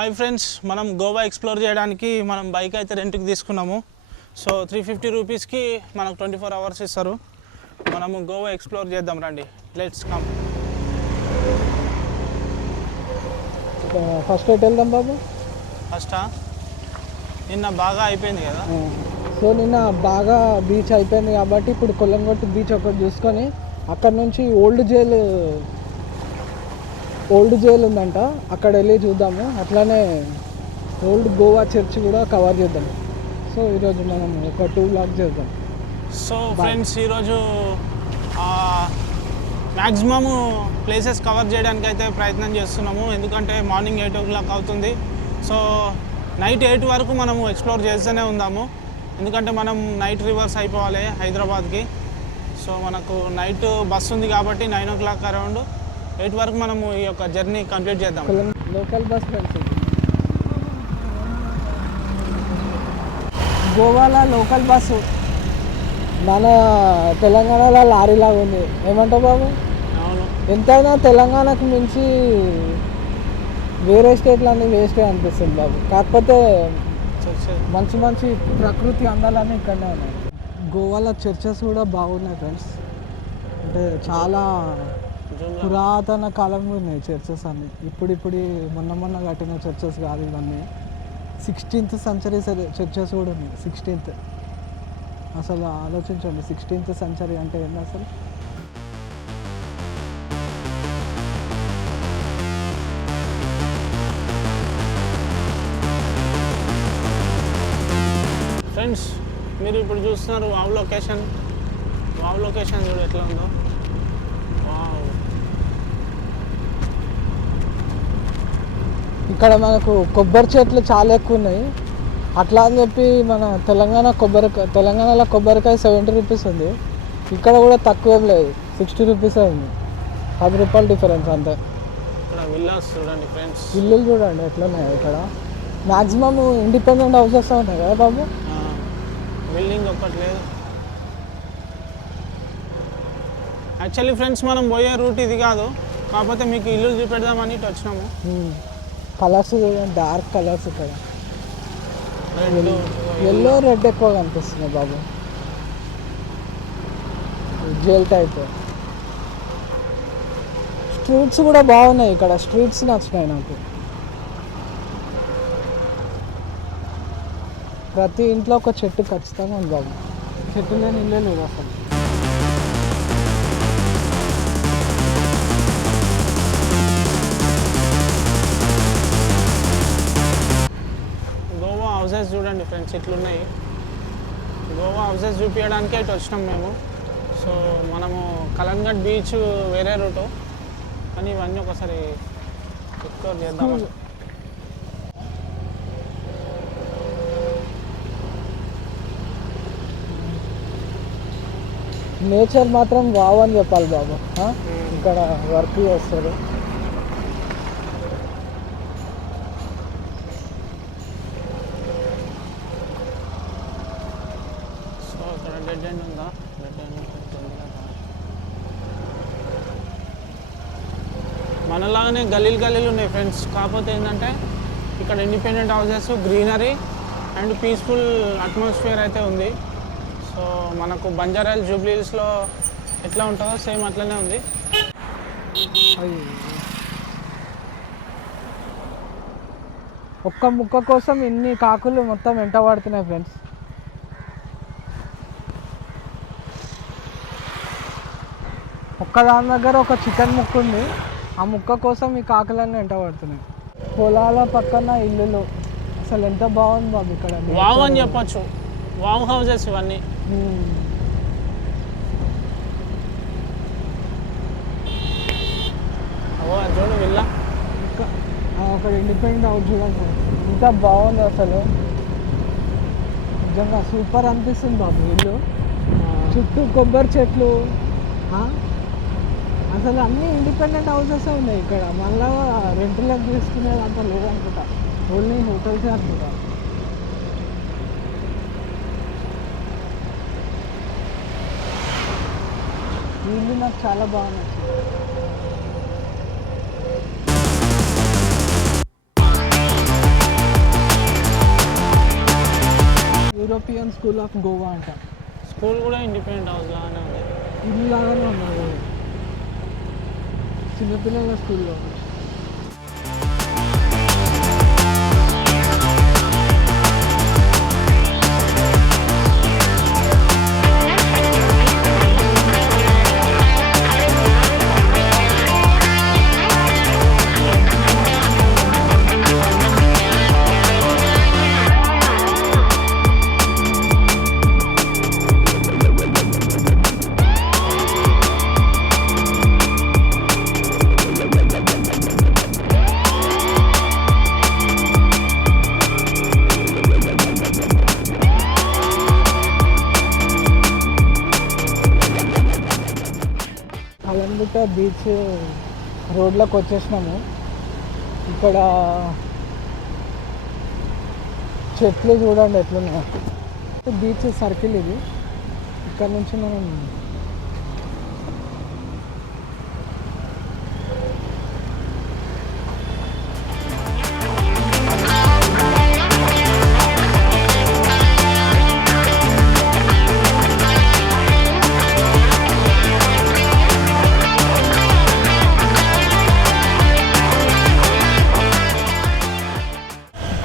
Hi friends మనం Goa explore చేయడానికి మనం బైక్ అయితే రెంట్కి తీసుకున్నాము. సో త్రీ ఫిఫ్టీ రూపీస్కి మనకు ట్వంటీ ఫోర్ అవర్స్ ఇస్తారు. మనము గోవా ఎక్స్ప్లోర్ చేద్దాం రండి. లెట్స్ కమ్ ఫస్ట్ ఎటు వెళ్దాం బాబు. ఫస్టా నిన్న బాగా అయిపోయింది కదా? సో నిన్న బాగా బీచ్ అయిపోయింది కాబట్టి ఇప్పుడు కొల్లంగొట్టు బీచ్ ఒకటి చూసుకొని అక్కడ నుంచి ఓల్డ్ జైల్ ఓల్డ్ జైల్ ఉందంట. అక్కడ వెళ్ళి చూద్దాము. అట్లానే ఓల్డ్ గోవా చర్చ్ కూడా కవర్ చేద్దాం. సో ఈరోజు మనం ఒక టూ బ్లాక్ చేద్దాం. సో ఫ్రెండ్స్ ఈరోజు మ్యాక్సిమమ్ ప్లేసెస్ కవర్ చేయడానికి అయితే ప్రయత్నం చేస్తున్నాము. ఎందుకంటే మార్నింగ్ ఎయిట్ ఓ క్లాక్ అవుతుంది. సో నైట్ ఎయిట్ వరకు మనము ఎక్స్ప్లోర్ చేస్తూనే ఉందాము. ఎందుకంటే మనం నైట్ రివర్స్ అయిపోవాలి హైదరాబాద్కి. సో మనకు నైట్ బస్ ఉంది కాబట్టి nine o'clock around eight వరకు మనము ఈ యొక్క జర్నీ కంప్లీట్ చేద్దాం. Local bus friends. గోవాలో లోకల్ బస్సు. మన తెలంగాణలో లారీలాగా ఉంది. ఏమంటావు బాబు? అవును. ఎంతైనా తెలంగాణకు మించి వేరే స్టేట్లన్నీ వేస్టే అనిపిస్తుంది బాబు. కాకపోతే మంచి మంచి ప్రకృతి అందాలన్నీ ఇక్కడనే ఉన్నాయి. గోవాలో చర్చెస్ కూడా బాగున్నాయి ఫ్రెండ్స్. అంటే చాలా పురాతన కాలంలో ఉన్నాయి చర్చెస్ అన్ని. ఇప్పుడు ఇప్పుడు మొన్న మొన్న కట్టిన చర్చెస్ కాదు ఇవన్నీ. సిక్స్టీన్త్ సెంచరీ చర్చెస్ కూడా ఉన్నాయి. సిక్స్టీన్త్. అసలు ఆలోచించండి సిక్స్టీన్త్ సెంచరీ అంటే ఏంటి అసలు? ఫ్రెండ్స్ మీరు ఇప్పుడు చూస్తున్నారు వావ్ లొకేషన్. వావ్ లొకేషన్ చూడు ఎట్లా ఉందో వావ్ ఇక్కడ మనకు కొబ్బరి చెట్లు చాలా ఎక్కువ ఉన్నాయి. అట్లా అని చెప్పి మన తెలంగాణ కొబ్బరికాయ తెలంగాణలో కొబ్బరికాయ సెవెంటీ రూపీస్ ఉంది. ఇక్కడ కూడా తక్కువ ఏం లేదు. సిక్స్టీ రూపీసే ఉంది. పది రూపాయలు డిఫరెన్స్ అంతే. చూడండి ఫ్రెండ్స్. ఇల్లులు చూడండి ఎట్లున్నాయి ఇక్కడ. మ్యాక్సిమం ఇండిపెండెంట్ హౌసెస్ ఉన్నాయి కదా బాబు? బిల్డింగ్ ఒక్కటి లేదు. యాక్చువల్లీ ఫ్రెండ్స్ మనం పోయే రూట్ ఇది కాదు. కాకపోతే మీకు ఇల్లు చూపెడదామని ఇటు వచ్చినాము. కలర్స్ చూడండి డార్క్ కలర్స్ ఇక్కడ. ఎల్లో రెడ్ ఎక్కువ కనిపిస్తున్నాయి బాబు. Gel type. స్ట్రీట్స్ కూడా బాగున్నాయి ఇక్కడ. స్ట్రీట్స్ నచ్చినాయి నాకు. ప్రతి ఇంట్లో ఒక చెట్టు ఖచ్చితంగా ఉంది బాబు. చెట్టు లేని ఇల్లే లేదు అసలు. చూడండి ఫ్రెండ్స్ ఇట్లున్నాయి. గోవా హౌసెస్ చూపించడానికే ఇటు వచ్చినాం మేము. సో మనము కలంగట్ బీచ్ వేరే రూటు. కానీ ఇవన్నీ ఒకసారి ఎక్స్ప్లోర్ చేద్దామని నేచర్ మాత్రం వావ్ అని చెప్పాలి బాబు? ఇక్కడ వర్క్ చేస్తారు సో ఇక్కడ డెడ్ ఎండ్ ఉందా డెడ్ ఎండ్ మనలాగానే గలీలు గలీలు ఉన్నాయి ఫ్రెండ్స్ కాకపోతే ఏంటంటే ఇక్కడ independent houses greenery and peaceful atmosphere అయితే ఉంది. సో మనకు బంజారాయిల్ జూబ్లీస్లో ఎట్లా ఉంటుందో సేమ్ అట్లనే ఉంది. ఒక్క ముక్క కోసం ఇన్ని కాకులు మొత్తం వెంట పడుతున్నాయి ఫ్రెండ్స్ ఒక్క దాని దగ్గర ఒక చికెన్ ముక్క ఉంది. ఆ ముక్క కోసం ఈ కాకులన్నీ వెంట పడుతున్నాయి. పొలాల పక్కన ఇల్లులు. అసలు ఎంత బాగుంది బాబు ఇక్కడ. వావ్ అని చెప్పొచ్చు. వావ్ హౌసెస్ ఇవన్నీ. చూడు విల్లా. ఒక ఇండిపెండెంట్ హౌస్ చూడండి. ఎంత బాగుంది అసలు. నిజంగా సూపర్ అనిపిస్తుంది బాబు ఇల్లు. చుట్టూ కొబ్బరి చెట్లు? అసలు అన్ని ఇండిపెండెంట్ హౌసెస్ ఉన్నాయి ఇక్కడ. మళ్ళీ రెంట్లకు తీసుకునేది అంత లేదనుకుంటా. ఓన్లీ హోటల్సే అనుకుంటా. ఇల్లు నాకు చాలా బాగా నచ్చింది. యూరోపియన్ స్కూల్ ఆఫ్ గోవా అంట. స్కూల్ కూడా ఇండిపెండెంట్ హౌస్ లాగానే ఉంది. ఇల్లు లాగానే ఉన్నారు si no te la Calangute beach రోడ్లోకి వచ్చేసినాము. ఇక్కడ చెట్లు చూడండి ఎట్లున్నాయో. బీచ్ సర్కిల్ ఇది. ఇక్కడ నుంచి మనం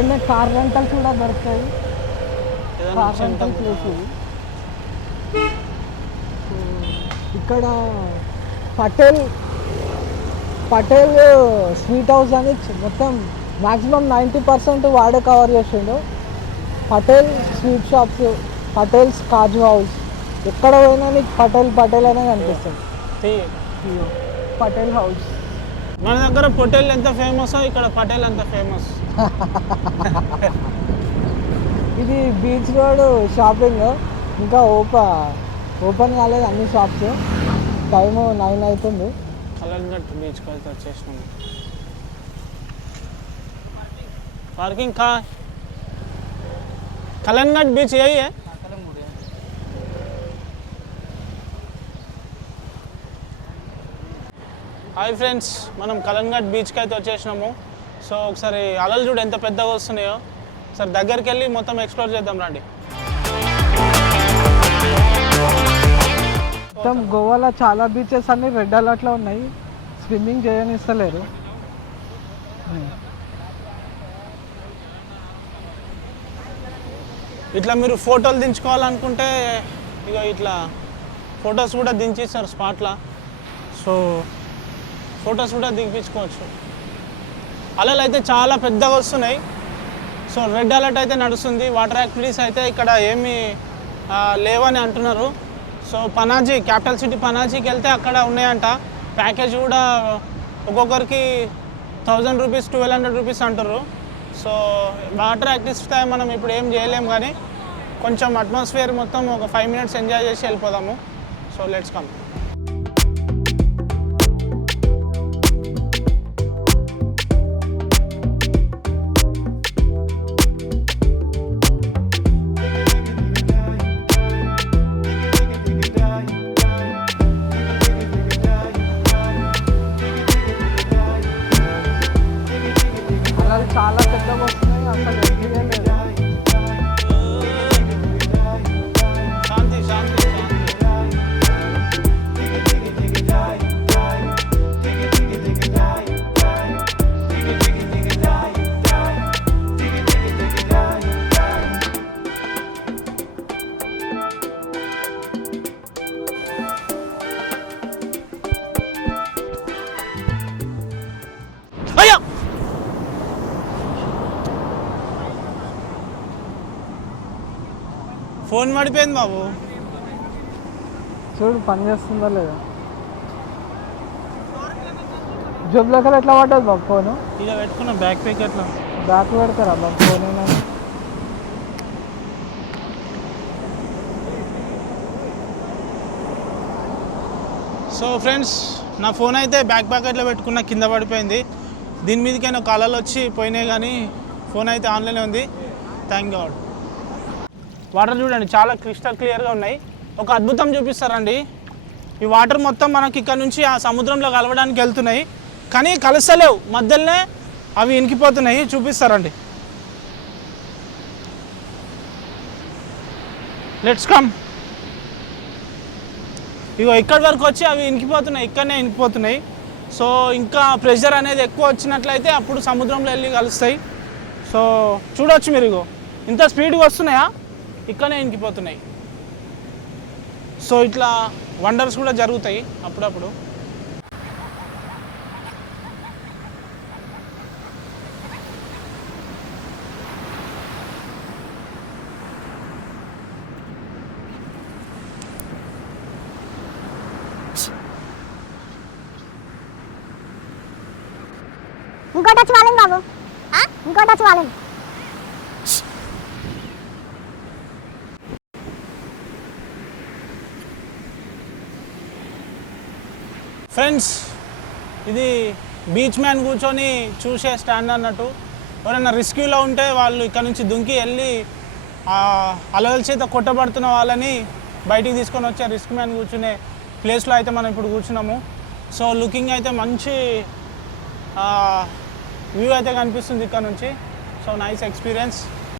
ఇక్కడనే కార్ రెంటల్స్ కూడా దొరుకుతాయి. కార్ రెంటల్ ప్లేస్ ఇక్కడ పటేల్ పటేల్ స్వీట్ హౌస్ అని మొత్తం మ్యాక్సిమం నైంటీ పర్సెంట్ వాడే కవర్ చేసిండు. Patel sweet shops Patel's kaju house. ఎక్కడ పోయినా నీకు పటేల్ పటేల్ అనే కనిపిస్తుంది పటేల్ హౌస్. మన దగ్గర పొటేల్ ఎంత ఫేమస్ ఇక్కడ పటేల్ ఎంత ఫేమస్ ఇది బీచ్ రోడ్ షాపింగ్ ఇంకా ఓప ఓపెన్ కాలేదు అన్ని షాప్స్ టైమ్ నైన్ అవుతుంది కలర్గట్ బీచ్కి అయితే వచ్చేసినాము పార్కింగ్ కా? కలంగట్ బీచ్ ఏ హాయ్ ఫ్రెండ్స్ మనం కలంగట్ బీచ్కి అయితే వచ్చేసినాము. సో ఒకసారి అలలు చూడు ఎంత పెద్దగా వస్తున్నాయో. ఒకసారి దగ్గరికి వెళ్ళి మొత్తం ఎక్స్ప్లోర్ చేద్దాం రండి. మొత్తం గోవాలో చాలా బీచెస్ అన్ని రెడ్ అలర్ట్లో ఉన్నాయి. స్విమ్మింగ్ చేయనిస్తలేరు. ఇట్లా మీరు ఫోటోలు దించుకోవాలనుకుంటే ఇక ఇట్లా ఫొటోస్ కూడా దించిస్తారు స్పాట్లో సో ఫొటోస్ కూడా దింపించుకోవచ్చు. అలలు అయితే చాలా పెద్దగా వస్తున్నాయి. సో రెడ్ అలర్ట్ అయితే నడుస్తుంది. వాటర్ యాక్టివిటీస్ అయితే ఇక్కడ ఏమీ లేవని అంటున్నారు. సో పనాజీ క్యాపిటల్ సిటీ పనాజీకి వెళ్తే అక్కడ ఉన్నాయంట. ప్యాకేజ్ కూడా ఒక్కొక్కరికి thousand rupees twelve hundred rupees అంటారు సో వాటర్ యాక్టివిటీస్ మనం ఇప్పుడు ఏం చేయలేం కానీ కొంచెం అట్మాస్ఫియర్ మొత్తం ఒక ఫైవ్ మినిట్స్ ఎంజాయ్ చేసి వెళ్ళిపోదాము. So let's come. ఫోన్ పడిపోయింది బాబు. చూడు పని చేస్తుందా లేదా? జబ్బులకల్ ఎట్లా పడ్డది బాబు ఫోను? ఇక పెట్టుకున్న బ్యాక్ ప్యాక్ ఎట్లా? బ్యాక్ పెడతారా బాబు ఫోన్ ఏమైనా? సో ఫ్రెండ్స్ నా ఫోన్ అయితే బ్యాక్ ప్యాకెట్లో పెట్టుకున్న కింద పడిపోయింది. దీని మీదకైనా కాలాలు వచ్చి పోయినాయి కానీ ఫోన్ అయితే ఆన్లైన్ ఉంది. Thank God. వాటర్ చూడండి చాలా క్రిస్టల్ క్లియర్గా ఉన్నాయి. ఒక అద్భుతం చూపిస్తారండి. ఈ వాటర్ మొత్తం మనకి ఇక్కడ నుంచి ఆ సముద్రంలో కలవడానికి వెళ్తున్నాయి. కానీ కలుస్తలేవు మధ్యలోనే అవి ఇనికిపోతున్నాయి చూపిస్తారండి. లెట్స్ కమ్ ఇగో ఇక్కడి వరకు వచ్చి అవి ఇనికిపోతున్నాయి ఇక్కడనే ఇనికిపోతున్నాయి. సో ఇంకా ప్రెషర్ అనేది ఎక్కువ వచ్చినట్లయితే అప్పుడు సముద్రంలో వెళ్ళి కలుస్తాయి. సో చూడవచ్చు మీరు ఇగో. ఇంత స్పీడ్గా వస్తున్నాయా? ఇక్కడనే ఇంకిపోతున్నాయి. సో ఇట్లా వండర్స్ కూడా జరుగుతాయి అప్పుడప్పుడు. ఇంకోటి వచ్చి వాళ్ళని బాబు? ఇంకోటి వచ్చి వాళ్ళని ఫ్రెండ్స్ ఇది బీచ్ మ్యాన్ కూర్చొని చూసే స్టాండ్ అన్నట్టు. ఎవరైనా రిస్క్యూలో ఉంటే వాళ్ళు ఇక్కడ నుంచి దుంకి వెళ్ళి అలవల చేత కొట్టబడుతున్న వాళ్ళని బయటికి తీసుకొని వచ్చే రిస్క్ మ్యాన్ కూర్చునే ప్లేస్లో అయితే మనం ఇప్పుడు కూర్చున్నాము. సో లుకింగ్ అయితే మంచి వ్యూ అయితే కనిపిస్తుంది ఇక్కడ నుంచి. So nice experience